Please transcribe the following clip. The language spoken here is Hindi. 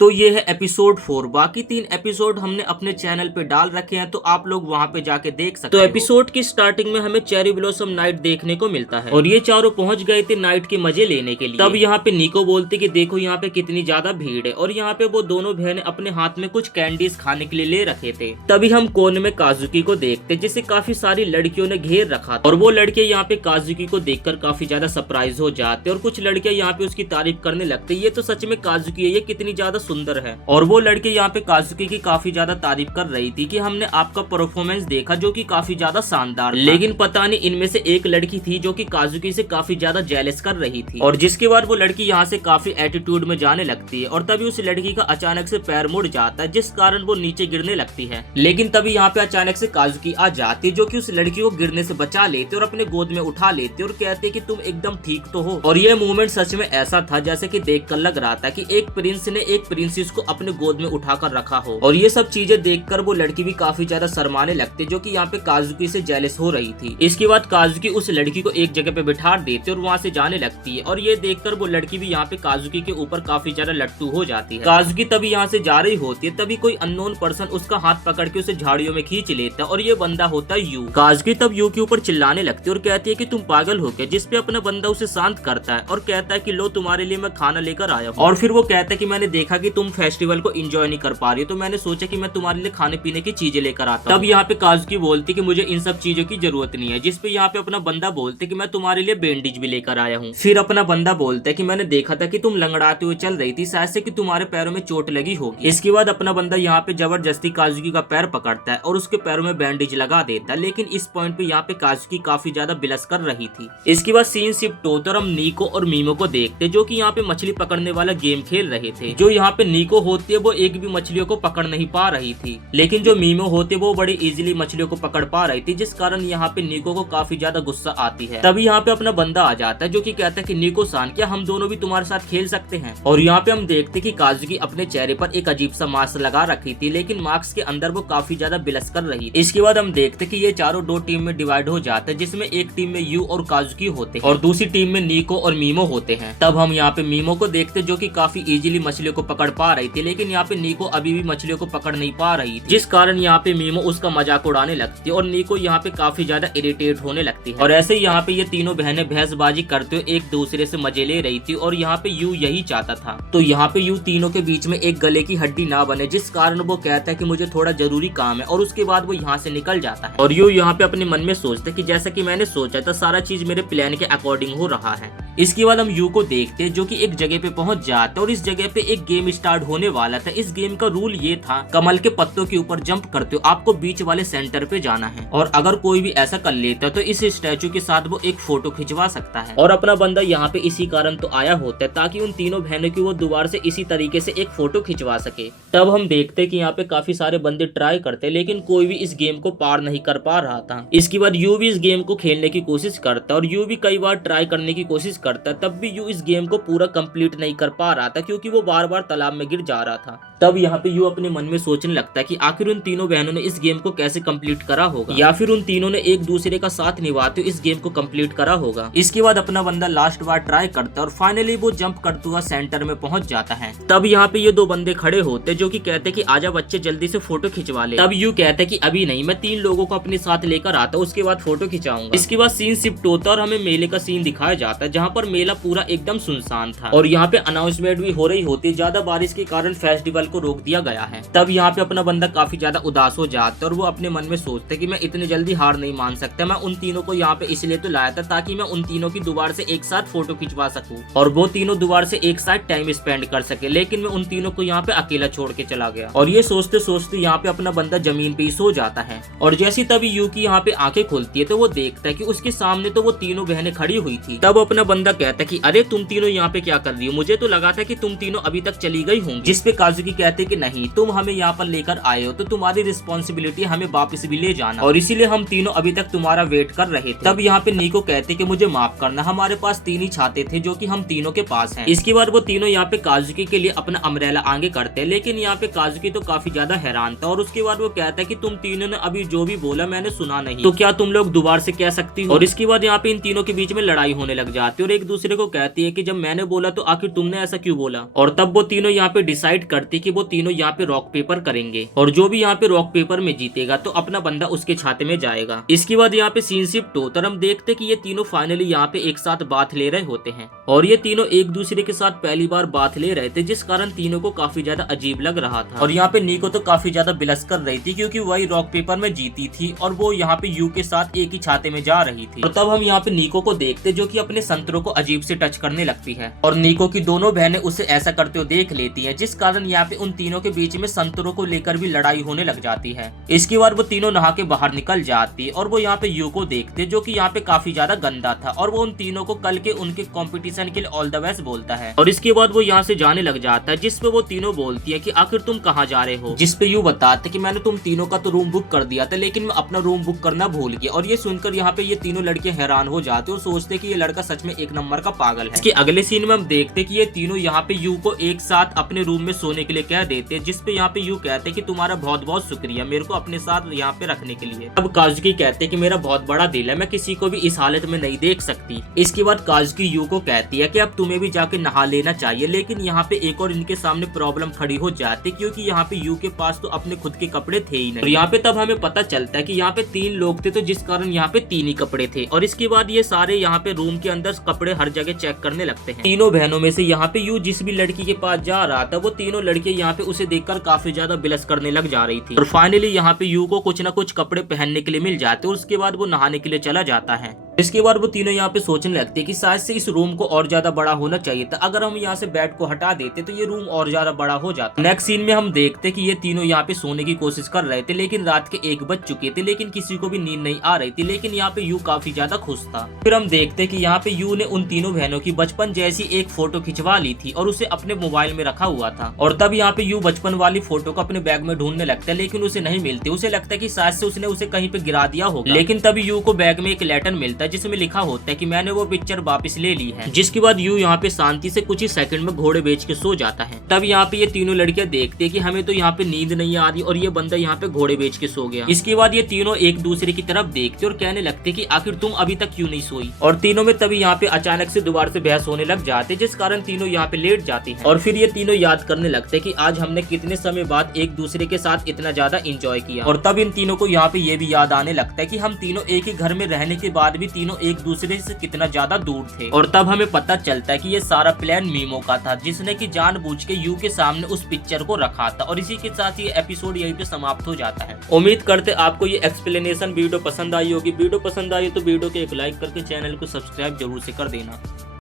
तो ये है एपिसोड 4। बाकी 3 एपिसोड हमने अपने चैनल पे डाल रखे हैं, तो आप लोग वहाँ पे जाके देख सकते हो। तो एपिसोड की स्टार्टिंग में हमें चेरी ब्लॉसम नाइट देखने को मिलता है और ये चारों पहुंच गए थे नाइट के मजे लेने के लिए। तब यहाँ पे निको बोलती कि देखो यहाँ पे कितनी ज्यादा भीड़ है, और यहाँ पे वो दोनों बहनें अपने हाथ में कुछ कैंडीज खाने के लिए ले रखे थे। तभी हम कोने में काजुकी को देखते जिसे काफी सारी लड़कियों ने घेर रखा था, और वो लड़के यहाँ पे काजुकी को देखकर काफी ज्यादा सरप्राइज हो जाते और कुछ लड़के यहाँ पे उसकी तारीफ करने लगते, ये तो सच में काजुकी है, ये कितनी ज्यादा सुंदर है। और वो लड़के यहाँ पे काजुकी की काफी ज्यादा तारीफ कर रही थी कि हमने आपका परफॉर्मेंस देखा जो कि काफी ज्यादा शानदार था। लेकिन पता नहीं इनमें से एक लड़की थी जो कि काजुकी से काफी ज्यादा जेलस कर रही थी, और जिसके बाद वो लड़की यहाँ से काफी एटीट्यूड में जाने लगती है। और तभी उस लड़की का अचानक से पैर मुड़ जाता है जिस कारण वो नीचे गिरने लगती है। लेकिन तभी यहाँ पे अचानक से काजुकी आ जाती है जो कि उस लड़की को गिरने से बचा लेते और अपने गोद में उठा लेते और कहते कि तुम एकदम ठीक तो हो। और ये मूवमेंट सच में ऐसा था जैसे कि देखकर लग रहा था कि एक प्रिंस ने एक प्रिंसेस को अपने गोद में उठाकर रखा हो। और ये सब चीजें देखकर वो लड़की भी काफी ज्यादा शर्माने लगती जो कि यहाँ पे काजुकी से जेलस हो रही थी। इसके बाद काजुकी उस लड़की को एक जगह पे बिठा देते और वहाँ से जाने लगती है, और ये देखकर वो लड़की भी यहाँ पे काजुकी के ऊपर काफी ज्यादा लट्टू हो जाती है। काजुकी तभी यहाँ से जा रही होती है, तभी कोई अननोन पर्सन उसका हाथ पकड़ के उसे झाड़ियों में खींच लेता है, और ये बंदा होता है यू। काजुकी तब यू के ऊपर चिल्लाने लगती है और कहती है कि तुम पागल हो क्या, जिसपे अपना बंदा उसे शांत करता है और कहता है कि लो तुम्हारे लिए मैं खाना लेकर आया हूँ। और फिर वो कहता है कि मैंने देखा कि तुम फेस्टिवल को एंजॉय नहीं कर पा रही हो, तो मैंने सोचा कि मैं तुम्हारे लिए खाने पीने की चीजें लेकर आता हूं। तब यहाँ पे काजुकी बोलती कि मुझे इन सब चीजों की जरूरत नहीं है, जिसपे यहाँ पे अपना बंदा बोलते कि मैं तुम्हारे लिए बैंडेज भी लेकर आया हूँ। फिर अपना बंदा बोलता है कि मैंने देखा था कि तुम लंगड़ाते हुए चल रही थी, शायद से कि तुम्हारे पैरों में चोट लगी होगी। इसके बाद अपना बंदा यहाँ पे जबरदस्ती काजुकी का पैर पकड़ता है और उसके पैरों में बैंडेज लगा देता है। लेकिन इस पॉइंट पे यहाँ पे काजुकी काफी ज्यादा बिलस कर रही थी। इसके बाद सीन शिफ्ट होता और हम नीको और मीमो को देखते जो कि यहाँ पे मछली पकड़ने वाला गेम खेल रहे थे। जो यहाँ पे नीको होती है वो एक भी मछलियों को पकड़ नहीं पा रही थी, लेकिन जो मीमो होते वो बड़ी इजीली मछलियों को पकड़ पा रही थी, जिस कारण यहाँ पे नीको को काफी ज्यादा गुस्सा आती है। तभी यहाँ पे अपना बंदा आ जाता है जो कि कहता है कि नीको सान, क्या हम दोनों भी तुम्हारे साथ खेल सकते हैं। और यहाँ पे हम देखते कि काजुकी अपने चेहरे पर एक अजीब सा मास्क लगा रखी थी, लेकिन मास्क के अंदर वो काफी ज्यादा बिलस कर रही थी। इसके बाद हम देखते कि ये चारों दो टीम में डिवाइड हो जाते हैं, जिसमें एक टीम में यू और काजुकी होते हैं और दूसरी टीम में नीको और मीमो होते हैं। तब हम यहाँ पे मीमो को देखते जो कि काफी इजीली मछलियों को पकड़ पा रही थी, लेकिन यहाँ पे नीको अभी भी मछलियों को पकड़ नहीं पा रही थी, जिस कारण यहाँ पे मीमो उसका मजाक उड़ाने लगती है और नीको यहाँ पे काफी ज्यादा इरिटेट होने लगती है। और ऐसे ही यहाँ पे ये तीनों बहनें बहसबाजी करते हुए एक दूसरे से मजे ले रही थी, और यहाँ पे यू यही चाहता था। तो यहाँ पे यू तीनों के बीच में एक गले की हड्डी ना बने, जिस कारण वो कहता है कि मुझे थोड़ा जरूरी काम है, और उसके बाद वो यहाँ से निकल जाता है। और यू यहाँ पे अपने मन में सोचते कि जैसा कि मैंने सोचा था सारा चीज मेरे प्लान के अकॉर्डिंग हो रहा है। इसके बाद हम यू को देखते जो कि एक जगह पे पहुंच जाते, और इस जगह पे एक गेम स्टार्ट होने वाला था। इस गेम का रूल ये था, कमल के पत्तों के ऊपर जंप करते हो आपको बीच वाले सेंटर पे जाना है, और अगर कोई भी ऐसा कर लेता तो इस स्टैचू के साथ वो एक फोटो खिंचवा सकता है। और अपना बंदा यहाँ पे इसी कारण तो आया होता है ताकि उन तीनों बहनों की वो दोबारा से इसी तरीके से एक फोटो खिंचवा सके। तब हम देखते कि यहाँ पे काफी सारे बंदे ट्राई करते, लेकिन कोई भी इस गेम को पार नहीं कर पा रहा था। इसके बाद यू भी इस गेम को खेलने की कोशिश करता और यू भी कई बार ट्राई करने की कोशिश करता, तब भी यू इस गेम को पूरा कंप्लीट नहीं कर पा रहा था क्योंकि वो बार बार तालाब में गिर जा रहा था। तब यहाँ पे यू अपने मन में सोचने लगता है कि आखिर उन तीनों बहनों ने इस गेम को कैसे कंप्लीट करा होगा, या फिर उन तीनों ने एक दूसरे का साथ निभाते इस गेम को कंप्लीट करा होगा। इसके बाद अपना बंदा लास्ट बार ट्राई करता है और फाइनली वो जंप करता हुआ सेंटर में पहुंच जाता है। तब यहाँ पे ये दो बंदे खड़े होते जो कि कहते कि आजा बच्चे जल्दी से फोटो खिंचवा ले। तब यू कहता है कि अभी नहीं, मैं 3 लोगों को अपने साथ लेकर आता उसके बाद फोटो खिंचाऊंगा। इसके बाद सीन शिफ्ट होता और हमें मेले का सीन दिखाया जाता है, जहाँ पर मेला पूरा एकदम सुनसान था, और यहाँ पे अनाउंसमेंट भी हो रही होती, ज्यादा बारिश के कारण फेस्टिवल को रोक दिया गया है। तब यहाँ पे अपना बंदा काफी ज्यादा उदास हो जाता है और वो अपने मन में सोचता है कि मैं इतनी जल्दी हार नहीं मान सकता, मैं उन तीनों को यहाँ पे इसलिए तो लाया था ताकि मैं उन तीनों की दोबारा से एक साथ फोटो खिंचवा सकूं और वो तीनों दोबारा से एक साथ टाइम स्पेंड कर सके, लेकिन मैं उन तीनों को यहाँ पे अकेला छोड़ के चला गया। और ये सोचते सोचते यहाँ पे अपना बंदा जमीन पे ही सो जाता है, और जैसी तभी यू की यहाँ पे आंखें खुलती है तो वो देखता है कि उसके सामने तो वो तीनों बहनें खड़ी हुई थी। तब अपना बंदा कहता है कि अरे तुम तीनों यहाँ पे क्या कर रही हो, मुझे तो लगा था कि तुम तीनों अभी तक चली गई होंगी। जिसपे काजुकी कहते कि नहीं, तुम हमें यहाँ पर लेकर आए हो तो तुम्हारी रिस्पॉन्सिबिलिटी हमें वापस भी ले जाना, और इसीलिए हम तीनों अभी तक तुम्हारा वेट कर रहे थे। तब यहाँ पे नीको कहते कि मुझे माफ करना, हमारे पास 3 ही छाते थे जो कि हम तीनों के पास हैं। इसके बाद वो तीनों यहाँ पे काजुकी के लिए अपना अम्ब्रेला आगे करते हैं, लेकिन यहाँ पे काजुकी तो काफी ज्यादा हैरान था, और उसके बाद वो कहता है कि तुम तीनों ने अभी जो भी बोला मैंने सुना नहीं, तो क्या तुम लोग दोबारा से कह सकती हो। और इसके बाद यहाँ पे इन तीनों के बीच में लड़ाई होने लग जाती है और एक दूसरे को कहती है कि जब मैंने बोला तो आखिर तुमने ऐसा क्यों बोला। और तब वो तीनों यहाँ पे डिसाइड करती कि वो तीनों यहाँ पे रॉक पेपर करेंगे और जो भी यहाँ पे रॉक पेपर में जीतेगा तो अपना बंदा उसके छाते में जाएगा। इसके बाद यहाँ पे सीन शिफ्ट होता है, हम देखते कि ये तीनों फाइनली यहाँ पे एक साथ बात ले रहे होते हैं और ये तीनों एक दूसरे के साथ पहली बार बात ले रहे थे, जिस कारण तीनों को काफी ज्यादा अजीब लग रहा था। और यहाँ पे नीको तो काफी ज्यादा बिलस कर रही थी क्योंकि वही रॉक पेपर में जीती थी और वो यहाँ पे यू के साथ एक ही छाते में जा रही थी। और तब हम यहाँ पे नीको को देखते जो कि अपने संतरों को अजीब से टच करने लगती है और नीको की दोनों बहनें उसे ऐसा करते हुए देख लेती हैं, जिस कारण यहाँ पे उन तीनों के बीच में संतरों को लेकर भी लड़ाई होने लग जाती है। इसके बाद वो तीनों नहा के बाहर निकल जाती और वो यहाँ पे यू को देखते जो कि यहाँ पे काफी ज्यादा गंदा था और वो उन तीनों को कल के उनके कंपटीशन के लिए ऑल द बेस्ट बोलता है। और इसके बाद वो यहाँ से जाने लग जाता है, जिसपे वो तीनों बोलती है कि आखिर तुम कहाँ जा रहे हो। जिसपे यू बताते कि मैंने तुम तीनों का तो रूम बुक कर दिया था लेकिन मैं अपना रूम बुक करना भूल गया। और ये सुनकर यहाँ पे ये तीनों लड़के हैरान हो जाते और सोचते कि ये लड़का सच में एक नंबर का पागल है। इसके अगले सीन में हम देखते कि ये तीनों यहाँ पे यू को एक साथ अपने रूम में सोने के लिए कह देते, जिसपे यहाँ पे यू कहते कि तुम्हारा बहुत बहुत शुक्रिया मेरे को अपने साथ यहाँ पे रखने के लिए। अब काजुकी कहते कि मेरा बहुत बड़ा दिल है, मैं किसी को भी इस हालत में नहीं देख सकती। इसके बाद काजुकी यू को कहती है कि अब तुम्हें भी जाके नहा लेना चाहिए, लेकिन यहाँ पे एक और इनके सामने प्रॉब्लम खड़ी हो जाती क्योंकि यहाँ पे यू के पास तो अपने खुद के कपड़े थे ही नहीं। और यहाँ पे तब हमें पता चलता है कि यहाँ पे 3 लोग थे तो जिस कारण यहाँ पे 3 ही कपड़े थे। और इसके बाद ये सारे यहाँ पे रूम के अंदर कपड़े हर जगह चेक करने लगते हैं। तीनों बहनों में से यहाँ पे यू जिस भी लड़की के पास जा रहा था वो तीनों लड़के यहाँ पे उसे देखकर काफी ज्यादा बिलस करने लग जा रही थी। और फाइनली यहाँ पे यू को कुछ ना कुछ कपड़े पहनने के लिए मिल जाते और उसके बाद वो नहाने के लिए चला जाता है। इसके बाद वो तीनों यहाँ पे सोचने लगते हैं कि शायद से इस रूम को और ज्यादा बड़ा होना चाहिए था, अगर हम यहाँ से बेड को हटा देते तो ये रूम और ज्यादा बड़ा हो जाता। नेक्स्ट सीन में हम देखते कि ये तीनों यहाँ पे सोने की कोशिश कर रहे थे लेकिन रात के 1 बज चुके थे लेकिन किसी को भी नींद नहीं आ रही थी, लेकिन यहाँ पे यू काफी ज्यादा खुश था। फिर हम देखते कि यहाँ पे यू ने उन तीनों बहनों की बचपन जैसी एक फोटो खिंचवा ली थी और उसे अपने मोबाइल में रखा हुआ था। और तब यहाँ पे यू बचपन वाली फोटो को अपने बैग में ढूंढने लगता है लेकिन उसे नहीं मिलती। उसे लगता है कि शायद से उसने उसे कहीं पे गिरा दिया होगा, लेकिन तभी यू को बैग में एक लेटर मिलता है जिसमें लिखा होता है कि मैंने वो पिक्चर वापस ले ली है। जिसके बाद यू यहाँ पे शांति से कुछ ही सेकंड में घोड़े बेच के सो जाता है। तब यहाँ पे ये तीनों लड़कियां देखते हैं कि हमें तो यहाँ पे नींद नहीं आ रही और ये बंदा यहाँ पे घोड़े बेच के सो गया। इसके बाद ये तीनों एक दूसरे की तरफ देखते और कहने लगते कि आखिर तुम अभी तक क्यों नहीं सोई। और तीनों में तभी यहाँ पे अचानक से दोबारा से बहस होने लग जाते जिस कारण तीनों यहाँ पे लेट जाती हैं। और फिर ये तीनों याद करने लगते कि आज हमने कितने समय बाद एक दूसरे के साथ इतना ज्यादा इंजॉय किया। और तब इन तीनों को यहाँ पे ये भी याद आने लगता है कि हम तीनों एक ही घर में रहने के बाद भी तीनों एक दूसरे से कितना ज्यादा दूर थे। और तब हमें पता चलता है कि ये सारा प्लान मीमो का था, जिसने कि जानबूझ के यू के सामने उस पिक्चर को रखा था। और इसी के साथ ये एपिसोड यहीं पे समाप्त हो जाता है। उम्मीद करते आपको ये एक्सप्लेनेशन वीडियो पसंद आई होगी। वीडियो पसंद आई तो वीडियो को एक लाइक करके चैनल को सब्सक्राइब जरूर से कर देना।